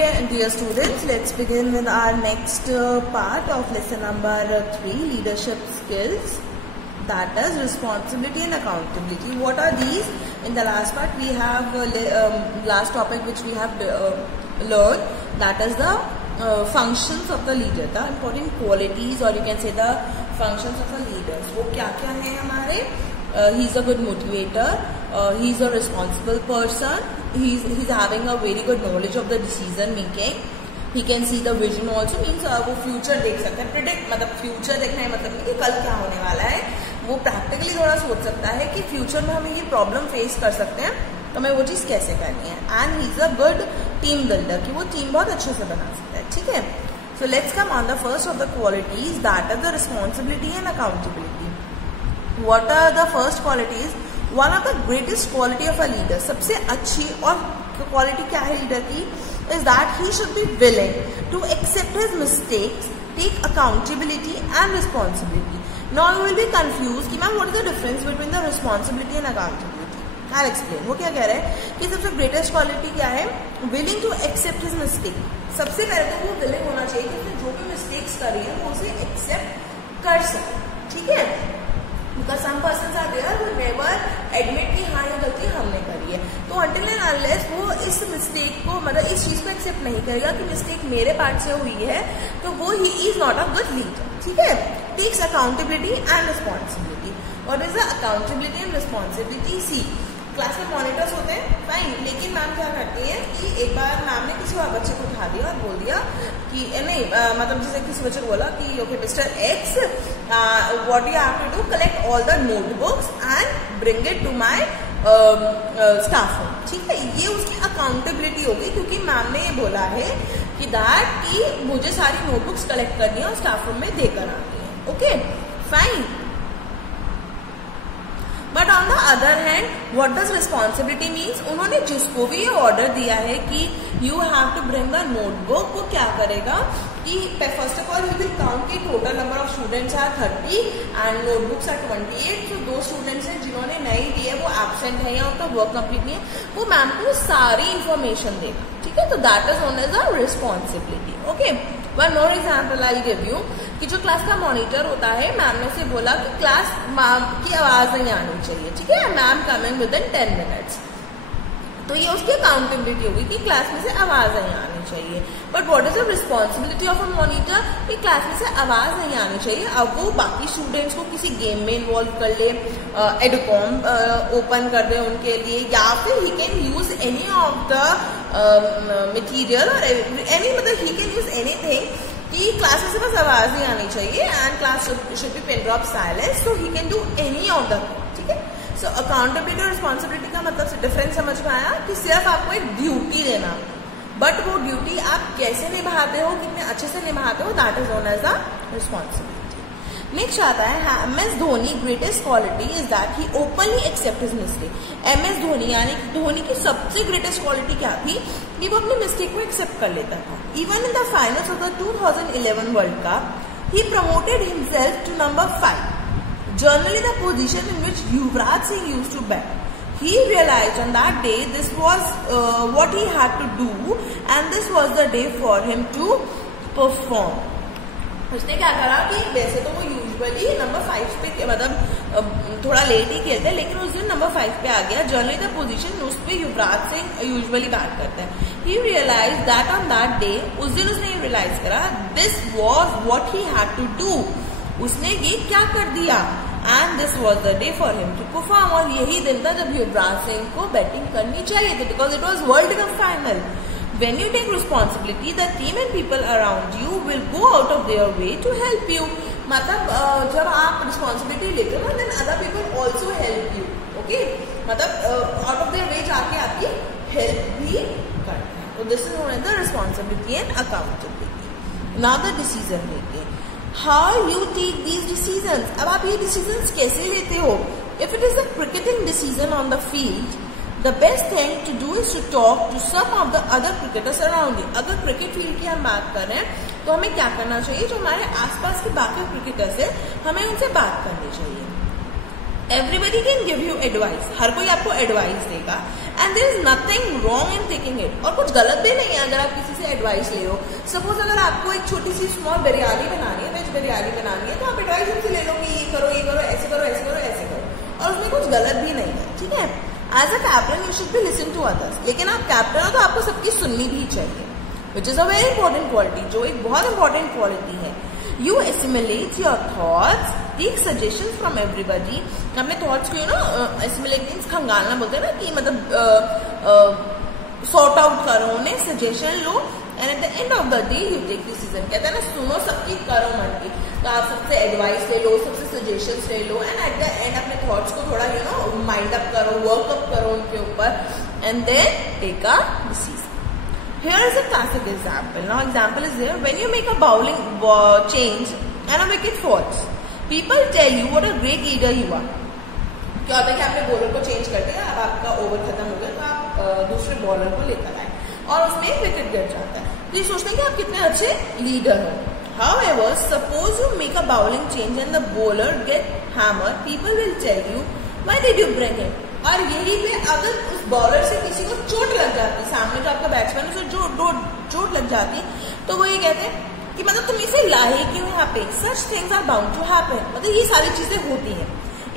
dear students, let's begin with our next part of lesson number 3, leadership skills, that is responsibility and accountability. What are these? In the last part we have last topic which we have learned, that is the functions of the leader, the important qualities or you can say the functions of the leaders. वो क्या क्या है हमारे? He is a good motivator, he is a responsible person, he's having a very good knowledge of the decision making, he can see the vision also, means वो future देख सकता है, predict मतलब future देखना है मतलब नहीं कि कल क्या होने वाला है, वो practically थोड़ा सोच सकता है कि future में हमें ये problem face कर सकते हैं तो हमें वो चीज़ कैसे करनी है. And he is a good team builder, कि वो team बहुत अच्छे से बना सकता है. ठीक है. So let's come on the first of the qualities, that is the responsibility and accountability. What are the first qualities? One of the greatest quality of a leader, सबसे अच्छी और quality क्या है leader की, is that he should be willing to accept his mistakes, take accountability and responsibility. Now you will be confused कि ma'am what is the difference between the responsibility and accountability? I'll explain. वो क्या कह रहे हैं कि सबसे greatest quality क्या है? Willing to accept his mistake. सबसे पहले तो वो willing होना चाहिए कि उसने जो भी mistakes करी है वो उसे accept कर सके. ठीक है. Because some persons are there who never admit कि हाँ ये गलती हमने करी है, तो until and unless वो इस mistake को मतलब इस चीज़ को accept नहीं करेगा कि mistake मेरे part से हुई है, तो वो he is not a good leader. ठीक है. Takes accountability and responsibility. What is the accountability and responsibility? See, class में मॉनिटर्स होते हैं फाइन, लेकिन मैम क्या करती है कि एक बार मैम ने किसी और बच्चे को उठा दिया और बोल दिया कि नहीं मतलब जैसे किसी बच्चे को बोला कि okay mister X what you have to do, collect all the notebooks and bring it to my staff room. ठीक है. ये उसकी अकाउंटेबिलिटी होगी क्योंकि मैम ने ये बोला है कि दैट कि मुझे सारी नोटबुक्स कलेक्ट करनी है और स्टाफ रूम में देकर आनी है. Okay fine. But on the other hand what does responsibility means, उन्होंने जिसको भी ये ऑर्डर दिया है कि you have to bring the notebook, वो क्या करेगा कि first of all you will count की total number of students are 30 and notebooks are 28. तो 2 स्टूडेंट्स हैं जिन्होंने नहीं दी है, वो एब्सेंट है या उनका वर्क कंप्लीट नहीं है, वो मैम को सारी इंफॉर्मेशन देगा. ठीक है. तो that is known as a responsibility. Okay. One more example I give you कि जो क्लास का मॉनिटर होता है, मैम ने उसे बोला कि क्लास मैम की आवाज नहीं आनी चाहिए. ठीक है. Ma'am coming with in 10 minutes, तो ये उसकी अकाउंटेबिलिटी होगी कि क्लास में से आवाज नहीं आनी चाहिए. But what is the responsibility of a monitor कि क्लास में से आवाज नहीं आनी चाहिए. अब वो बाकी स्टूडेंट्स को किसी गेम में इन्वॉल्व कर ले, एडुकॉम ओपन कर दे उनके लिए, या फिर he can use any of the material और एनी मतलब ही कैन यूज एनीथिंग कि क्लास में से बस आवाज नहीं आनी चाहिए and class should be pin drop silence, so he can do any of the. ठीक है. सो अकाउंटेबिलिटी और रिस्पॉन्सिबिलिटी का मतलब डिफरेंस समझ में आया कि सिर्फ आपको एक ड्यूटी देना, बट वो ड्यूटी आप कैसे निभाते हो, कितने अच्छे से निभाते हो, that is known as the responsibility. Next आता है MS Dhoni greatest quality is that he openly accept his mistake. MS Dhoni यानी धोनी की सबसे ग्रेटेस्ट क्वालिटी क्या थी कि वो अपने मिस्टेक को एक्सेप्ट कर लेता था. Even in the finals of the 2011 world cup he promoted himself to number 5, generally the position in which Yuvraj Singh used to bat. He realized on that day this was what he had to do and this was the day for him to perform. उसने क्या करा कि वैसे तो वो usually number 5 पे मतलब थोड़ा लेट ही खेलते हैं, लेकिन उस दिन नंबर 5 पे आ गया. जनरली द पोजीशन उस पे युवराज सिंह यूजुअली बैट करते हैं. He realize that on that day, उस दिन उसने रियलाइज करा this was what he had to do, उसने ये क्या कर दिया and this was the day for him to perform. और यही दिन था जब युवराज सिंह को बैटिंग करनी चाहिए थी because it was world cup final. When you take responsibility, the team and people around you will go out of their way to help you. मतलब जब आप responsibility लेते हो, then other people also help you. Okay? मतलब out of their way जाके आपकी help भी करते हैं. So this is known as the responsibility and accountability. Now the decision making. How you take these decisions? अब आप ये decisions कैसे लेते हो? If it is a cricketing decision on the field, the best thing to do is to talk to some of the other cricketers around you. अगर cricket field की हम बात कर रहे हैं तो हमें क्या करना चाहिए, जो हमारे आसपास के बाकी क्रिकेटर्स हैं हमें उनसे बात करनी चाहिए. Everybody can give you advice, हर कोई आपको एडवाइस देगा, and there is nothing wrong in taking it, और कुछ गलत भी नहीं है अगर आप किसी से एडवाइस ले लो। सपोज अगर आपको एक छोटी सी स्मॉल बिरयानी बनानी है, वेज बिरयानी बनानी है, तो आप एडवाइस उनसे ले लो कि ये करो, ऐसे करो, ऐसे करो, ऐसे करो, और उसमें कुछ गलत भी नहीं है, ठीक है। As a captain you should be listen to others, लेकिन आप कैप्टन हो तो आपको सबकी सुननी भी चाहिए, which is a very important quality, जो एक बहुत इंपॉर्टेंट क्वालिटी है। You assimilate your thoughts, take suggestions from everybody. अपने thoughts को assimilate means खंगालना बोलते हैं ना, कि मतलब sort out करो, उन्हें suggestion low, and at the end of the day you take decision. कहते हैं ना, सुनो सबकी करो मन की, तो आप सबसे advice ले लो, सबसे suggestions ले लो, and at the end अपने thoughts को थोड़ा mind up करो, work up करो उनके ऊपर, and then take a decision. Here is a classic example. Now example is here. When you make a bowling change and a wicket falls, people tell you what a great leader you are. क्या होता है कि आपने bowler को change कर दिया, अब आपका ओवर खत्म हो गया, तो आप दूसरे बॉलर को लेकर आए और उसमें एक विकेट गिर जाता है, तो ये सोचते हैं कि आप कितने अच्छे लीडर हो. However, suppose you make a bowling change and the bowler get hammered, people will tell you, why did you bring him? और यही पे अगर उस बॉलर से किसी को चोट लग जाती, सामने जो आपका बैट्समैन है उसे चोट लग जाती, तो वो ये कहते हैं कि मतलब तुम इसे लाए क्यों यहाँ पे. Such things are bound to happen, मतलब ये सारी चीजें होती हैं.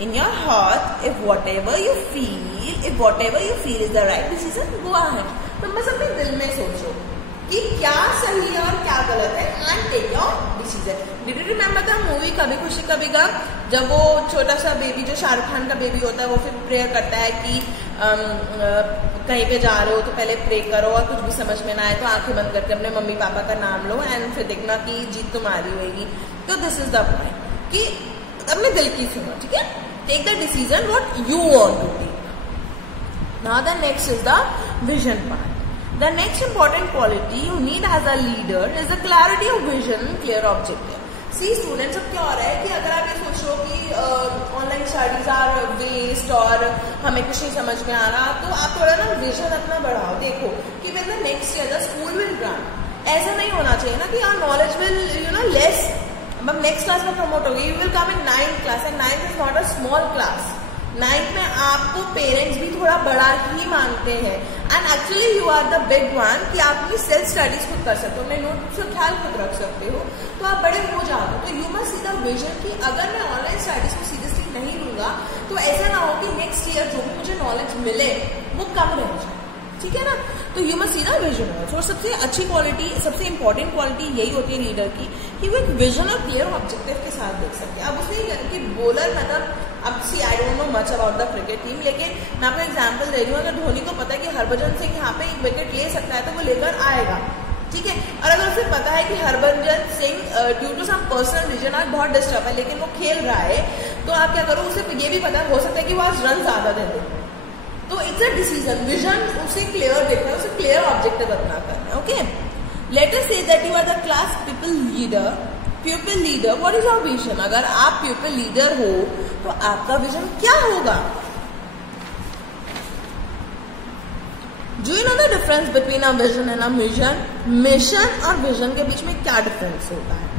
In your heart if whatever you feel is the right decision, go ahead. तुम बस अपने दिल में सोचो कि क्या सही है और क्या गलत है, and take your decision. Did you remember the movie Kabhi Khushi कभी गम, जब वो छोटा सा बेबी जो शाहरुख खान का बेबी होता है, वो फिर प्रेयर करता है कि कहीं पे जा रहे हो तो पहले प्रे करो, और कुछ भी समझ में ना आए तो आंखें बंद करके अपने मम्मी पापा का नाम लो, एंड फिर देखना कि जीत तुम्हारी होगी. तो दिस इज द पॉइंट कि अपने दिल की सुनो, ठीक है. Take the decision what you want to take. Now the next is the vision part. The next important quality you need as a leader is the clarity of vision and clear objective. See students, अब क्या हो रहा है कि अगर आप ये सोच रहे हो कि ऑनलाइन स्टडीज आर वेस्ट और हमें कुछ नहीं समझ में आ रहा, तो आप थोड़ा ना विजन अपना बढ़ाओ. देखो कि when the next year the school will run, ऐसा नहीं होना चाहिए ना कि आवर नॉलेज विल लेस. अब नेक्स्ट क्लास में प्रमोट होगी, you will come in 9th class, and 9th is not a small class. 9th में आपको पेरेंट्स भी थोड़ा बड़ा ही मांगते हैं, and actually you are the big one कि आप अपनी सेल्फ स्टडीज खुद कर सकते हो, अपने नोट्स का ख्याल खुद रख सकते हो, तो आप बड़े हो जाओगे. तो you must see the vision कि अगर मैं ऑनलाइन स्टडीज को सीरियसली नहीं लूंगा तो ऐसा ना हो कि नेक्स्ट ईयर जो भी मुझे नॉलेज मिले वो कम रह जाए, ठीक है ना. तो you must see the vision. और सबसे अच्छी क्वालिटी, सबसे इंपॉर्टेंट क्वालिटी यही होती है लीडर की कि वो एक विजन और क्लियर ऑब्जेक्टिव के साथ देख सकते हैं. अब उसने ये करें कि बॉलर मतलब, अब see I don't know much about the cricket team, लेकिन मैं आपको एग्जांपल दे रही हूँ. अगर धोनी को पता है कि हरभजन सिंह यहाँ पे एक विकेट ले सकता है तो वो लेकर आएगा, ठीक है. और अगर उसे पता है कि Harbhajan Singh due to some personal reason आज बहुत डिस्टर्ब है लेकिन वो खेल रहा है, तो आप क्या करो, उसे ये भी पता हो सकता है कि वो आज रन ज्यादा दे दे, तो इट्स अ डिसीजन. विजन उसे क्लियर देखना है, उसे क्लियर ऑब्जेक्टिव अपना करना है. Okay, let us say that you are the class people leader. What is your vision? अगर आप पीपल लीडर हो तो आपका विजन क्या होगा? Do you know the difference between a vision and a mission? Mission और विजन के बीच में क्या डिफरेंस होता है?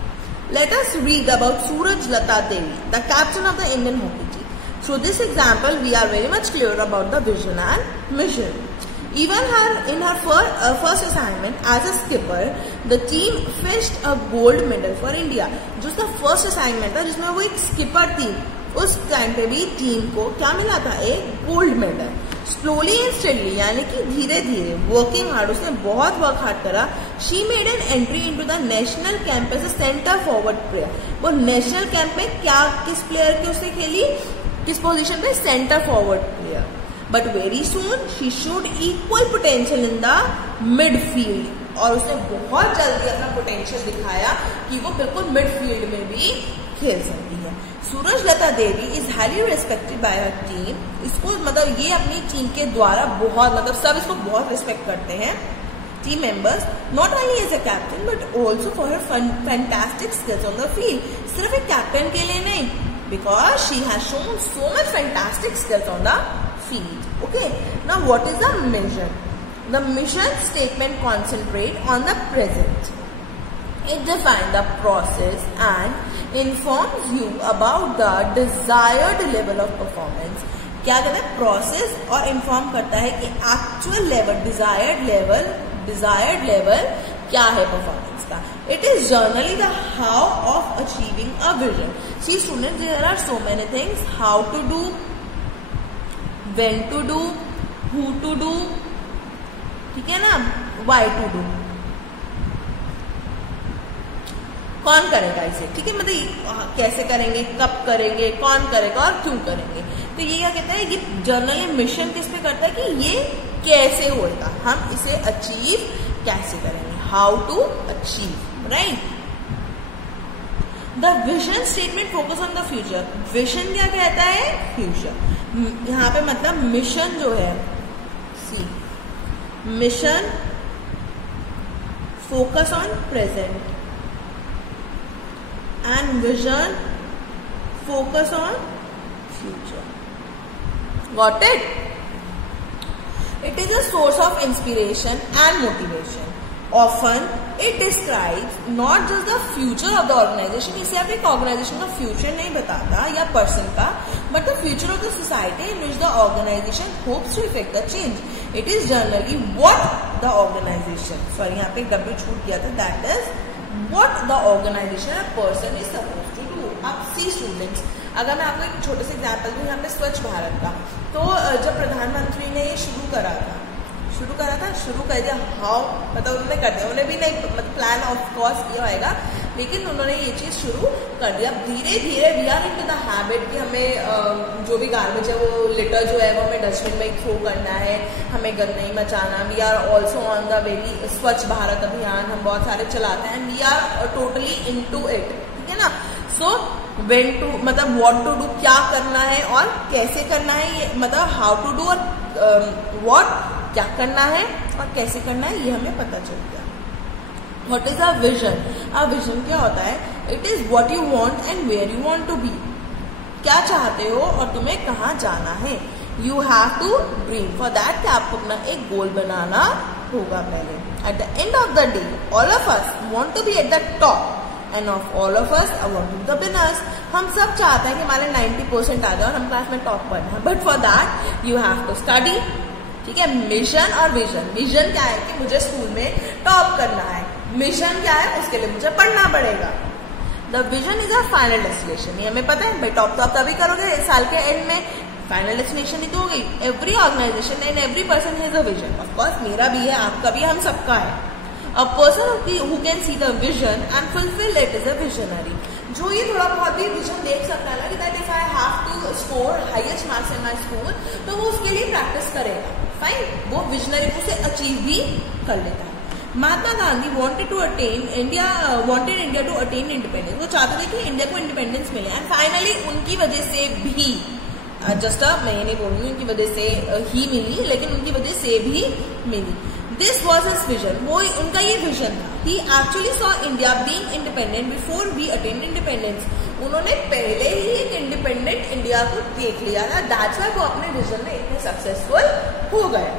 Let us read about Surajlata Devi, the captain of the Indian hockey team. Through this example, we are very much clear about the vision and mission. Even in her first assignment as a skipper, the team fetched a gold medal for India. जो उसका first assignment था जिसमें वो एक skipper थी, उस time पे भी टीम को क्या मिला था? एक gold medal. Slowly and steadily, यानी कि धीरे धीरे, वर्किंग हार्ड, उसने बहुत वर्क हार्ड करा. She made an entry into the national camp as a centre forward player. वो नेशनल कैंप में क्या, किस प्लेयर की उसने खेली, किस पोजीशन पे? Centre forward player. But very soon she showed equal potential in the midfield, और उसने बहुत जल्दी अपना पोटेंशियल दिखाया कि वो बिल्कुल मिडफील्ड में भी खेल सकती है. Surajlata Devi is highly respected by हर टीम. इसको मतलब ये अपनी टीम के द्वारा बहुत, मतलब सब इसको बहुत रिस्पेक्ट करते हैं, team members. Not only as a captain but also for her fantastic skills on the field. सिर्फ एक कैप्टन के लिए नहीं, because she has shown so much fantastic skills on the field. Okay, now what is the mission? The mission statement concentrate on the present. It defines the process and informs you about the desired level of performance. क्या कहता है? Process और inform करता है कि actual level, desired level क्या है performance का. It is generally the how of achieving a vision. See students, there are so many things: how to do, when to do, who to do, ठीक है ना, why to do. कौन करेगा इसे, ठीक है, मतलब कैसे करेंगे, कब करेंगे, कौन करेगा और क्यों करेंगे. तो ये क्या कहता है, ये जर्नली मिशन किस पे करता है कि ये कैसे होगा, हम इसे अचीव कैसे करेंगे. How to achieve, right. The vision statement focus on the future. Vision क्या कहता है? फ्यूचर. यहाँ पे मतलब मिशन जो है, see mission focus on present and vision focus on future. Got it? It is a source of inspiration and motivation. Often it describes not just the future of the organization. इसे आप एक organization का future नहीं बताता या person का, but the future of the society in which the organization hopes to effect the change. It is generally what the organization, sorry यहाँ पे W छूट गया था, that is what the organization or person is supposed to do. अब सी students, अगर मैं आपको एक छोटे से एग्जाम्पल दूँ यहाँ पे स्वच्छ भारत का, तो जब प्रधानमंत्री ने ये शुरू कर दिया, हाउ मतलब उन्होंने कर दिया, उन्हें भी नहीं मतलब प्लान ऑफ कोर्स किया होगा, लेकिन उन्होंने ये चीज शुरू कर दिया. धीरे धीरे we are into the habit कि हमें जो भी गार्बेज है वो लिटर जो है वो हमें डस्टबिन में थ्रो करना है, हमें गंद नहीं मचाना. We are also on the very Swachh Bharat Abhiyan हम बहुत सारे चलाते हैं. We are totally into it, ठीक है ना. सो व्हेन टू मतलब व्हाट टू डू, क्या करना है और कैसे करना है, ये मतलब हाउ टू डू और व्हाट क्या करना है और कैसे करना है, ये हमें पता चल गया. What is a vision? A vision क्या होता है? It is what you want and where you want to be. क्या चाहते हो और तुम्हें कहाँ जाना है. You have to dream. For that क्या आपको अपना एक गोल बनाना होगा पहले. At the end of the day, all of us want to be at the top. And of all of us, I want to be the winners. हम सब चाहते हैं कि हमारे 90% आ जाए और हम क्लास में टॉप करना है. But for that, you have to study. ठीक है. मिशन और विजन. विजन क्या है कि मुझे स्कूल में टॉप करना है. मिशन क्या है, उसके लिए मुझे पढ़ना पड़ेगा. The vision is a final destination. ये हमें पता है भाई, टॉप तो आप तभी करोगे साल के एंड में. फाइनल डेस्टिनेशन ही तो हो गई. Every organisation and every person has a vision. Of course मेरा भी है, आपका भी है, हम सबका है. A person who can see the vision and fulfil it is a visionary. जो ये थोड़ा बहुत भी विजन देख सकता है ना कि that if I have to score highest marks in my school, तो वो उसके लिए प्रैक्टिस करेगा. फाइन, वो विजनरी को उसे अचीव भी कर लेता है. Mahatma Gandhi wanted India to attain independence. वो चाहते थे कि इंडिया को इंडिपेंडेंस मिले. एंड फाइनली उनकी वजह से भी, मैं ये नहीं बोलूंगी उनकी वजह से ही मिली, लेकिन उनकी वजह से भी मिली. This was his vision. वो उनका ये विजन था. He actually saw India being independent before we attain independence. उन्होंने पहले ही एक इंडिपेंडेंट इंडिया को देख लिया था. दैट्स व्हाई वो अपने विजन में इतने सक्सेसफुल हो गए.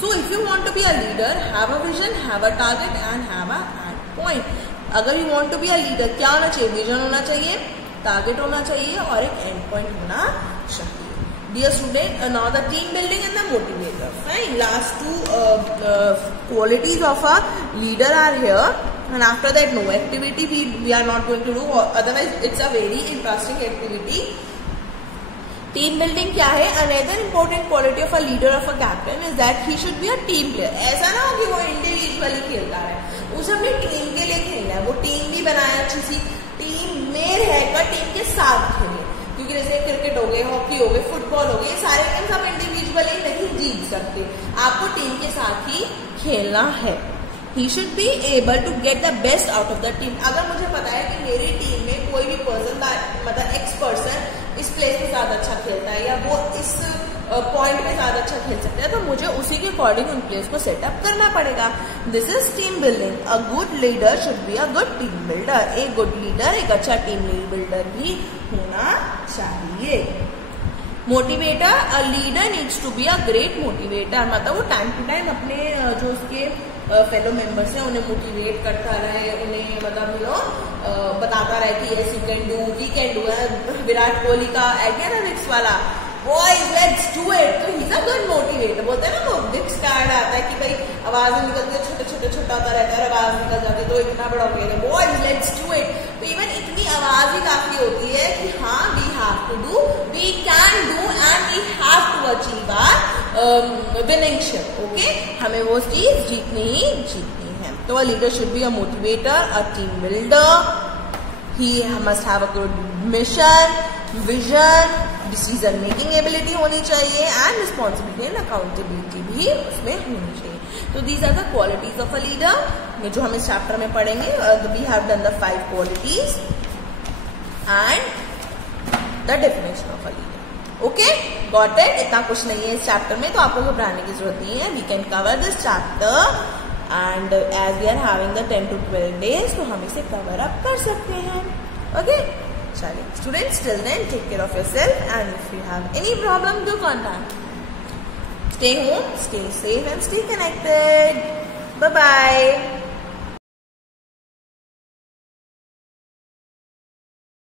So if you want to be a leader, have a vision, have a target and have a end point. अगर you want to be a leader, क्या होना चाहिए? विजन होना चाहिए, टारगेट होना चाहिए और एक एंड पॉइंट होना चाहिए. Dear student, now the team building and the motivator. Fine. Last two qualities of a leader are here, and after that, no activity we are not going to do. Otherwise, it's a very interesting activity. Team building क्या है? Another important quality of a leader of a captain is that he should be a team player. ऐसा ना हो कि वो individually खेलता है, उसे अपनी टीम के लिए खेलना है. वो टीम भी बनाए, अच्छी सी टीम में रहकर टीम के साथ खेले. क्योंकि जैसे क्रिकेट हो गए, हॉकी हो गए, फुटबॉल हो गए, ये सारे गेम्स आप इंडिविजुअली नहीं जीत सकते. आपको टीम के साथ ही खेलना है. He should be able to get the best out of the team. अगर मुझे पता है कि मेरी टीम में कोई भी पर्सन मतलब एक्स पर्सन इस प्लेस में ज्यादा अच्छा खेलता है या वो इस पॉइंट पे ज्यादा अच्छा खेल सकता है, तो मुझे उसी के अकॉर्डिंग उन प्लेयर्स को सेटअप करना पड़ेगा. This is team building. A good leader should be a good team builder. एक गुड लीडर एक अच्छा टीम बिल्डर भी होना चाहिए. Motivator, a leader needs to be a great motivator, मतलब वो टाइम टू टाइम अपने जो उसके फेलो मेंबर्स हैं उन्हें मोटिवेट करता रहे, उन्हें मतलब बताता रहे कि yes you can do, we can do. Virat Kohli का आइडिया ना विक्स वाला, बॉयज लेट्स डू इट, तो he is a good motivator. बोलते हैं ना वो विक्स कार्ड आता है कि भाई आवाज निकलती है, छोटे छोटे छोटा होता रहता है, आवाज निकल जाती है तो इतना बड़ा हो गया, बॉयज लेट्स डू इट। तो इवन इतनी आवाज ही काफी होती है कि हाँ we have to do, we can do and we have to achieve our winning ship. Okay, हमें वो चीज जीतनी ही जीतनी है। तो a leader should be a motivator, a team builder, he must have a good mission, vision, decision making ability होनी चाहिए एंड रिस्पॉन्सिबिलिटी एंड अकाउंटेबिलिटी भी उसमें होनी चाहिए। तो these are the qualities of a leader जो हम इस चैप्टर में पढ़ेंगे। We have done the 5 qualities and the definition of a leader. Okay, got it? इतना कुछ नहीं है इस चैप्टर में, तो आपको घबराने की जरूरत नहीं है। We can cover this chapter and as we are having the 10 to 12 days, तो हम इसे कवर अप कर सकते हैं। ओके, चलिए students, till then take care of yourself and if you have any problem do contact. Stay home, stay safe and stay connected. Bye-bye.